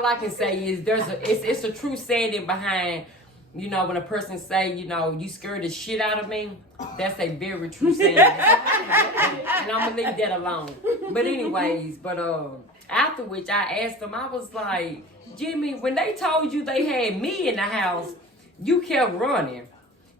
All I can say is it's a true saying behind, you know, when a person say, you know, you scared the shit out of me. That's a very true saying. And I'm gonna leave that alone. But anyways, after which I asked him, I was like, Jimmy, when they told you they had me in the house, you kept running.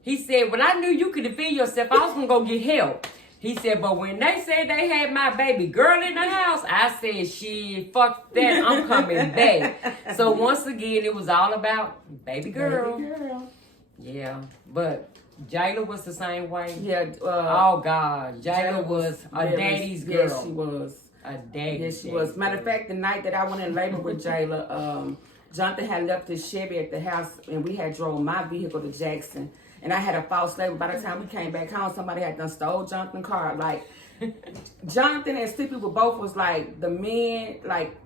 He said, well, I knew you could defend yourself. I was gonna go get help. He said, but when they said they had my baby girl in the house, I said, shit, fuck that, I'm coming back. So once again, it was all about baby girl. Baby girl. Yeah, but Jayla was the same way. Yeah. Oh, God. Jayla was a daddy's girl. Yes, she was. A daddy. Yes, she was. Matter of fact, the night that I went in labor with Jayla, Jonathan had left his Chevy at the house, and we had drove my vehicle to Jackson. And I had a false label. By the time we came back home, somebody had done stole Jonathan's car. Like, Jonathan and Sleepy were both was like the men. Like,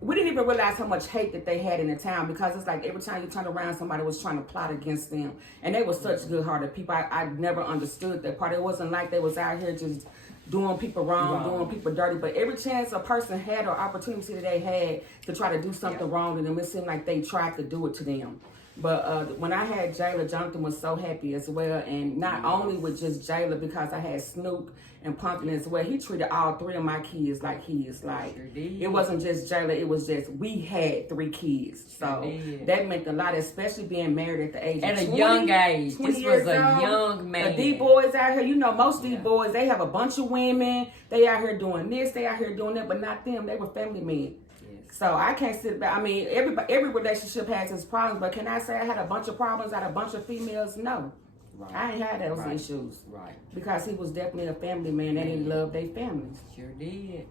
we didn't even realize how much hate that they had in the town, because it's like every time you turned around, somebody was trying to plot against them. And they were such good-hearted people. I never understood that part. It wasn't like they was out here just doing people wrong, doing people dirty. But every chance a person had or opportunity that they had to try to do something wrong to them, it seemed like they tried to do it to them. But when I had Jayla, Jonathan was so happy as well. And not only with just Jayla, because I had Snoop and Pumpkin as well. He treated all three of my kids like his. Like, it wasn't just Jayla, it was just, we had 3 kids. So that meant a lot, especially being married at the age of 20. At a young age. This was a old. young man. The D-boys out here, you know, most D boys, they have a bunch of women. They out here doing this, they out here doing that, but not them. They were family men. So I can't sit back. I mean, every relationship has its problems, but can I say I had a bunch of problems out of a bunch of females? No. Right. I ain't had those issues. Right. Because he was definitely a family man and he loved their families. Sure did.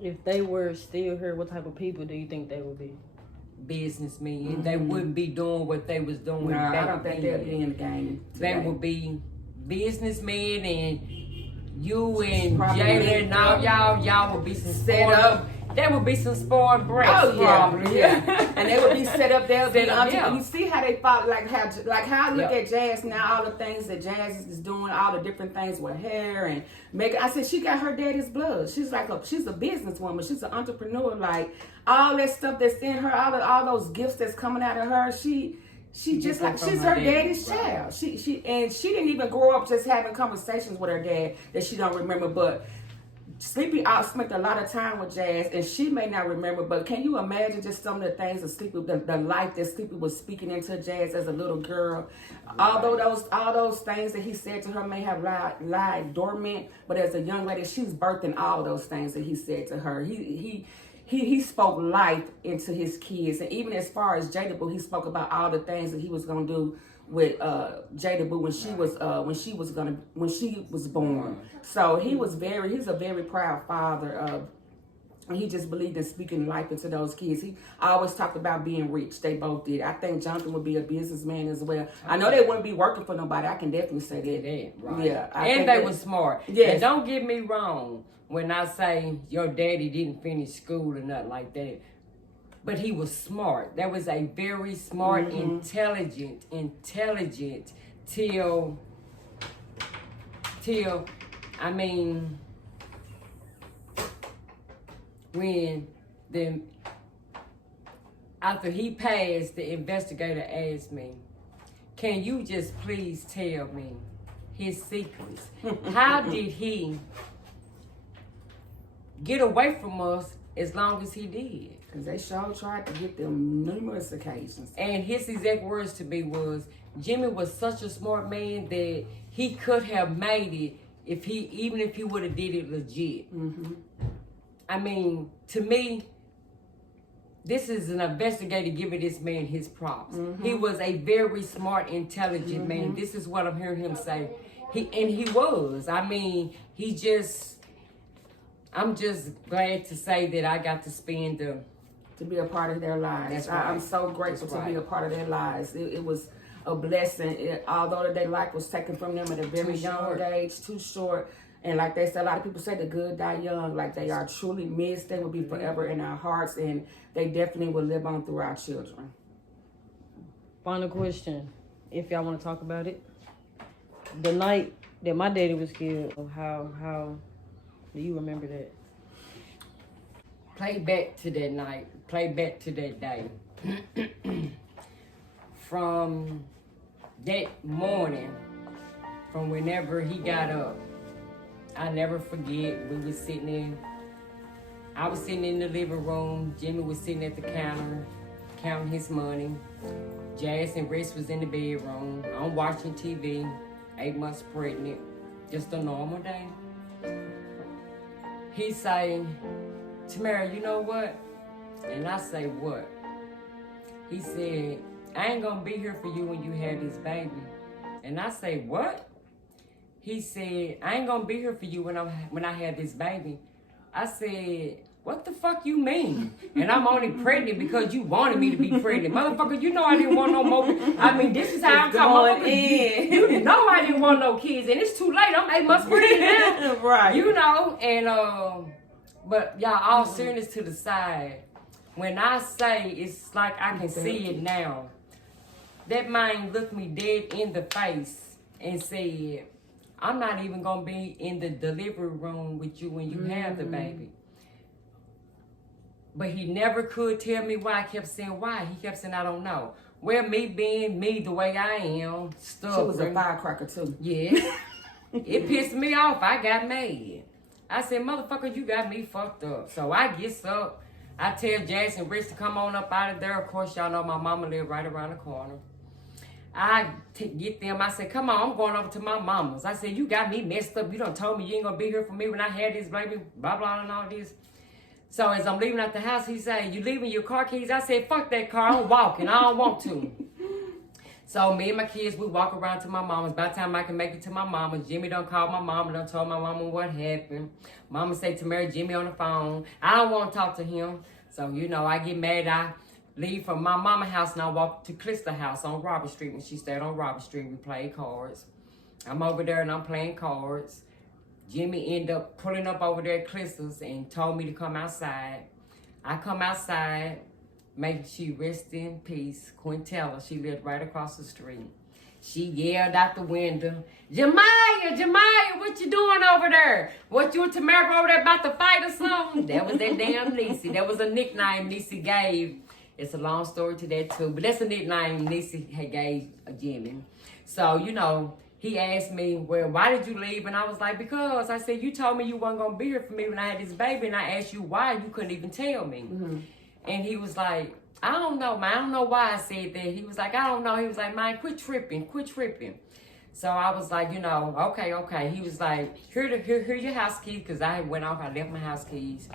If they were still here, what type of people do you think they would be? Businessmen. Mm-hmm. They wouldn't be doing what they was doing. No, I don't think they'll be in the game today. They would be businessmen, and you and Jayla and all y'all would be some set up. There would be some spoiled brats. Oh yeah, probably. yeah. And they would be set up there. You see how they fought, like how I look at Jazz now, all the things that Jazz is doing, all the different things with hair and makeup. I said she got her daddy's blood. She's she's a businesswoman. She's an entrepreneur. Like all that stuff that's in her, all those gifts that's coming out of her. She just like she's her daddy's child. She didn't even grow up just having conversations with her dad that she don't remember, but Sleepy spent a lot of time with Jazz, and she may not remember, but can you imagine just some of the things that Sleepy, the life that Sleepy was speaking into Jazz as a little girl? Although all those things that he said to her may have lied dormant, but as a young lady, she's birthing all those things that he said to her. He spoke life into his kids, and even as far as Jada Boo, he spoke about all the things that he was gonna do with Jada Boo when she was born. So he's a very proud father. And he just believed in speaking life into those kids. He always talked about being rich. They both did. I think Jonathan would be a businessman as well. I know they wouldn't be working for nobody. I can definitely say that. Right. Yeah. And they were smart. Yes. And don't get me wrong when I say your daddy didn't finish school or nothing like that. But he was smart. That was a very smart, intelligent till I mean, when after he passed, the investigator asked me, can you just please tell me his secrets? How did he get away from us as long as he did? Because they sure tried to get them numerous occasions. And his exact words to me was, Jimmy was such a smart man that he could have made it even if he would have did it legit. Mm-hmm. I mean, to me, this is an investigator giving this man his props. Mm-hmm. He was a very smart, intelligent man. This is what I'm hearing him say. He was. I mean, I'm just glad to say that I got to spend to be a part of their lives. Right. I'm so grateful to be a part of their lives. It was a blessing. Although their life was taken from them at a very young age, too short. And like they said, a lot of people say the good die young. Like they are truly missed. They will be forever in our hearts, and they definitely will live on through our children. Final question, if y'all want to talk about it. The night that my daddy was killed, how do you remember that? play back to that night, play back to that day. From that morning, from whenever he got up, I never forget, I was sitting in the living room, Jimmy was sitting at the counter, counting his money. Jazz and Rex was in the bedroom. I'm watching TV, 8 months pregnant, just a normal day. He say, Tamara, you know what? And I say, what? He said, I ain't gonna be here for you when you have this baby. And I say, what? He said, I ain't gonna be here for you when I have this baby. I said, what the fuck you mean? And I'm only pregnant because you wanted me to be pregnant. Motherfucker, you know I didn't want no more. I mean, this is how I'm talking. You know I didn't want no kids. And it's too late. I'm 8 months pregnant now. Right. You know, and, but y'all, all seriousness to the side. When I say it's like I can see it now, that man looked me dead in the face and said, I'm not even going to be in the delivery room with you when you have the baby. But he never could tell me why. I kept saying why. He kept saying, I don't know. Well, me being me the way I am, stubborn. She was a firecracker too. Yeah. It pissed me off. I got mad. I said, motherfucker, you got me fucked up. So I gets up. I tell Jason Rich to come on up out of there. Of course, y'all know my mama live right around the corner. I get them. I said, come on, I'm going over to my mama's. I said, you got me messed up. You done told me you ain't going to be here for me when I had this baby, blah, blah, and all this. So as I'm leaving out the house, he said, you leaving your car keys? I said, fuck that car. I'm walking. I don't want to. So me and my kids, we walk around to my mama's. By the time I can make it to my mama's, Jimmy done called my mama, done told my mama what happened. Mama said to Mary, Jimmy on the phone. I don't want to talk to him. So, you know, I get mad. I leave from my mama's house and I walk to Clista's house on Robert Street. When she stayed on Robert Street, we played cards. I'm over there and I'm playing cards. Jimmy ended up pulling up over there at Clista's and told me to come outside. I come outside, make she rest in peace. Quintella, she lived right across the street. She yelled out the window, Jemiah, what you doing over there? What, you and Tamara over there about to fight or something? That was that damn Niecy. That was a nickname Niecy gave. It's a long story to that too, but that's a nickname Niecy had gave Jimmy. So, you know, he asked me, well, why did you leave? And I was like, because I said, you told me you weren't going to be here for me when I had this baby. And I asked you why, you couldn't even tell me. Mm-hmm. And he was like, I don't know, man. I don't know why I said that. He was like, I don't know. He was like, man, quit tripping. So I was like, you know, okay. He was like, here your house keys, because I went off. I left my house keys.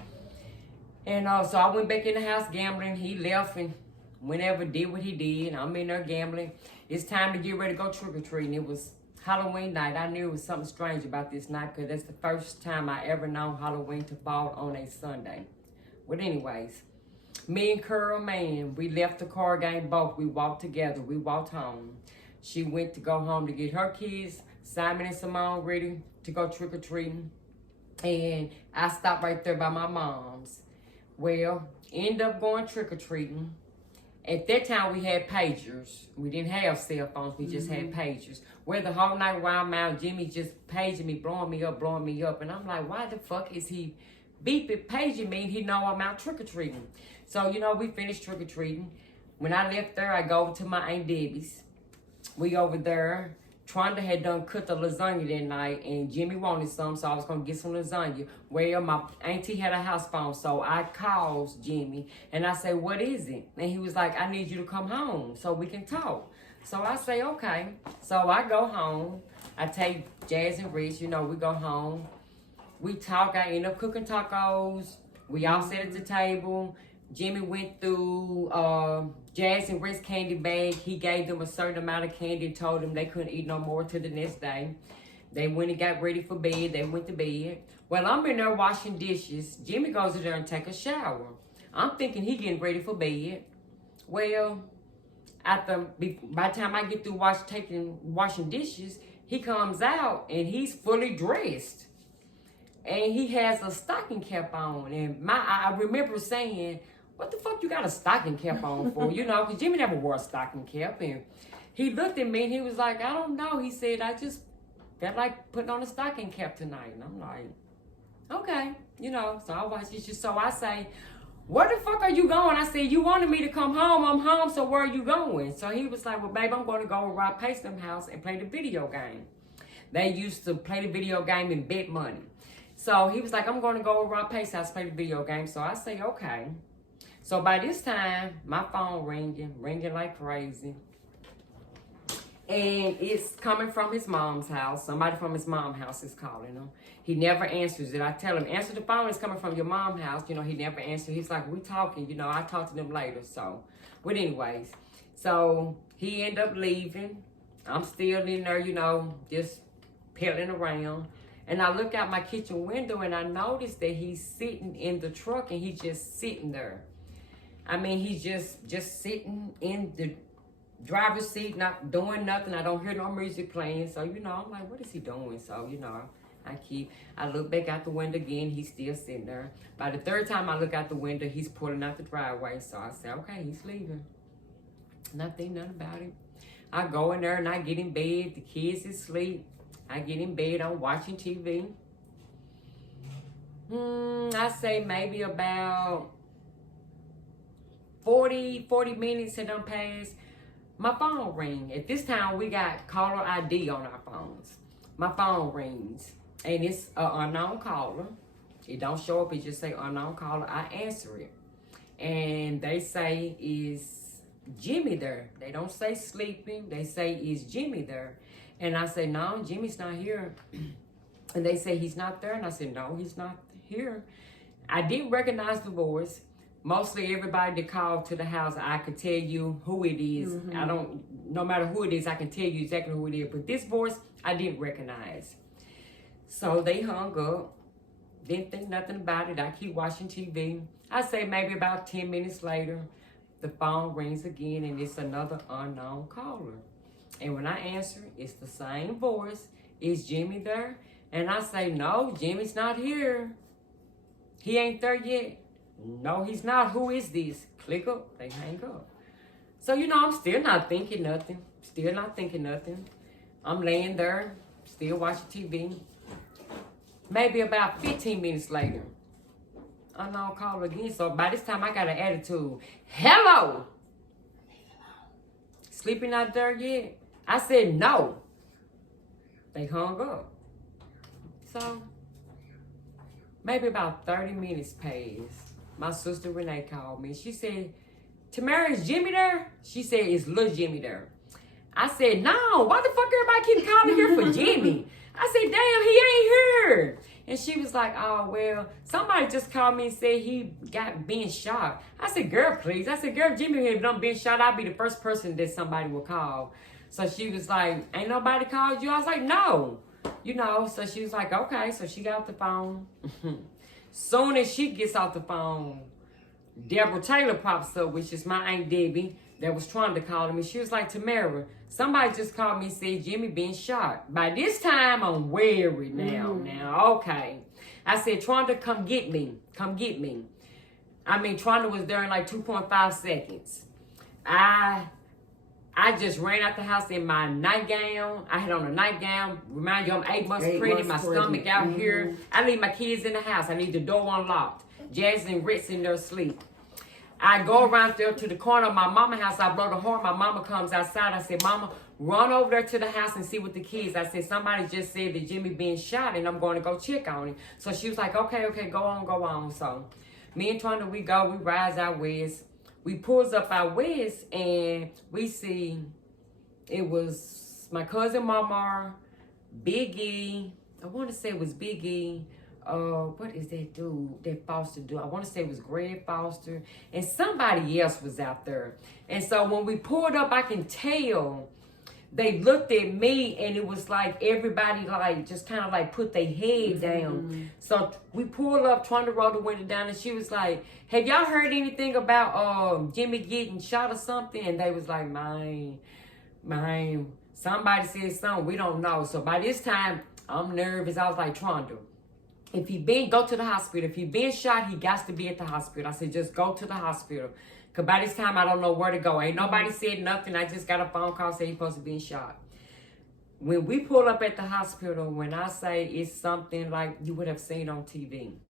And so I went back in the house gambling. He left and whenever did what he did. I'm in there gambling. It's time to get ready to go trick-or-treating. It was Halloween night. I knew it was something strange about this night because that's the first time I ever known Halloween to fall on a Sunday. But anyways, me and Curl, man, we left the car game both. We walked together. We walked home. She went to go home to get her kids, Simon and Simone, ready to go trick-or-treating. And I stopped right there by my mom's. Well, end up going trick-or-treating. At that time, we had pagers. We didn't have cell phones. We just had pagers. Well, the whole night while I'm out, Jimmy just paging me, blowing me up. And I'm like, why the fuck is he beeping, paging me? He know I'm out trick-or-treating. So, you know, we finished trick-or-treating. When I left there, I go over to my Aunt Debbie's. We over there. Tronda had done cooked the lasagna that night, and Jimmy wanted some, so I was going to get some lasagna. Well, my auntie had a house phone, so I called Jimmy, and I say, what is it? And he was like, I need you to come home so we can talk. So I say, okay. So I go home. I take Jazz and Rich, you know, we go home. We talk. I end up cooking tacos. We all sat at the table. Jimmy went through Jazz and Rick's candy bag. He gave them a certain amount of candy and told them they couldn't eat no more till the next day. They went and got ready for bed. They went to bed. Well, I'm in there washing dishes. Jimmy goes in there and take a shower. I'm thinking he getting ready for bed. Well, by the time I get through washing dishes, he comes out and he's fully dressed. And he has a stocking cap on. And I remember saying, what the fuck you got a stocking cap on for? You know, because Jimmy never wore a stocking cap. And he looked at me and he was like, I don't know. He said, I just felt like putting on a stocking cap tonight. And I'm like, okay. You know, so I watch this. So I say, where the fuck are you going? I said, you wanted me to come home. I'm home, so where are you going? So he was like, well, babe, I'm going to go to Rob Pace's house and play the video game. They used to play the video game and bet money. So he was like, I'm going to go to Rob Pace's house, play the video game. So I say, okay. So by this time, my phone ringing like crazy. And it's coming from his mom's house. Somebody from his mom's house is calling him. He never answers it. I tell him, answer the phone. It's coming from your mom's house. You know, he never answers. He's like, we talking. You know, I'll talk to them later. So, but anyways. So, he ended up leaving. I'm still in there, you know, just pedaling around. And I look out my kitchen window and I notice that he's sitting in the truck and he's just sitting there. I mean, he's just sitting in the driver's seat, not doing nothing. I don't hear no music playing. So, you know, I'm like, what is he doing? So, you know, I look back out the window again. He's still sitting there. By the third time I look out the window, he's pulling out the driveway. So I say, okay, he's leaving. Nothing about it. I go in there and I get in bed. The kids is asleep. I get in bed. I'm watching TV. I say maybe about 40 minutes had done passed. My phone ring. At this time, we got caller ID on our phones. My phone rings, and it's an unknown caller. It don't show up. It just say unknown caller. I answer it, and they say, is Jimmy there? They don't say sleeping. They say, is Jimmy there? And I say, no, Jimmy's not here. And they say, he's not there. And I said, no, he's not here. I didn't recognize the voice. Mostly everybody that called to the house, I could tell you who it is. No matter who it is, I can tell you exactly who it is. But this voice, I didn't recognize. So they hung up. Didn't think nothing about it. I keep watching TV. I say maybe about 10 minutes later, the phone rings again and it's another unknown caller. And when I answer, it's the same voice. Is Jimmy there? And I say, no, Jimmy's not here. He ain't there yet. No, he's not. Who is this? Click up. They hang up. So, you know, I'm still not thinking nothing. I'm laying there, still watching TV. Maybe about 15 minutes later, unknown caller again. So by this time, I got an attitude. Hello. Sleeping out there yet? I said no. They hung up. So maybe about 30 minutes passed. My sister Renee called me. She said, Tamara, is Jimmy there? She said, is little Jimmy there? I said, no. Why the fuck everybody keep calling here for Jimmy? I said, damn, he ain't here. And she was like, oh, well, somebody just called me and said he got being shot. I said, girl, please. I said, girl, if Jimmy had done been shot, I'd be the first person that somebody would call. So she was like, ain't nobody called you? I was like, no. You know, so she was like, okay. So she got the phone. Soon as she gets off the phone, Deborah Taylor pops up, which is my Aunt Debbie, that was trying to call me. She was like, Tamara, somebody just called me and said Jimmy being shot. By this time, I'm wary now. Now, okay. I said, Tronda, come get me. Come get me. I mean, Tronda was there in like 2.5 seconds. I just ran out the house in my nightgown. I had on a nightgown. Remind you, I'm 8 months pregnant. My stomach out here. I leave my kids in the house. I need the door unlocked. Jazz and Ritz in their sleep. I go around there to the corner of my mama's house. I blow the horn. My mama comes outside. I said, Mama, run over there to the house and see what the kids. I said, somebody just said that Jimmy being shot and I'm going to go check on him. So she was like, okay, go on. So me and Tronda, we go. We rise out west. We pulls up our west and we see it was my cousin Mama, Big E. I want to say it was Big E. What is that dude, that Foster dude? I want to say it was Greg Foster. And somebody else was out there. And so when we pulled up, I can tell they looked at me and it was like everybody like just kind of like put their head down. So we pulled up trying to roll the window down and she was like, have y'all heard anything about Jimmy getting shot or something? And they was like, man, somebody said something, we don't know. So by this time, I'm nervous. I was like, Tronda, if go to the hospital. If he been shot, he got to be at the hospital. I said, just go to the hospital. Because by this time, I don't know where to go. Ain't nobody said nothing. I just got a phone call saying he's supposed to be shot. When we pull up at the hospital, when I say it's something like you would have seen on TV.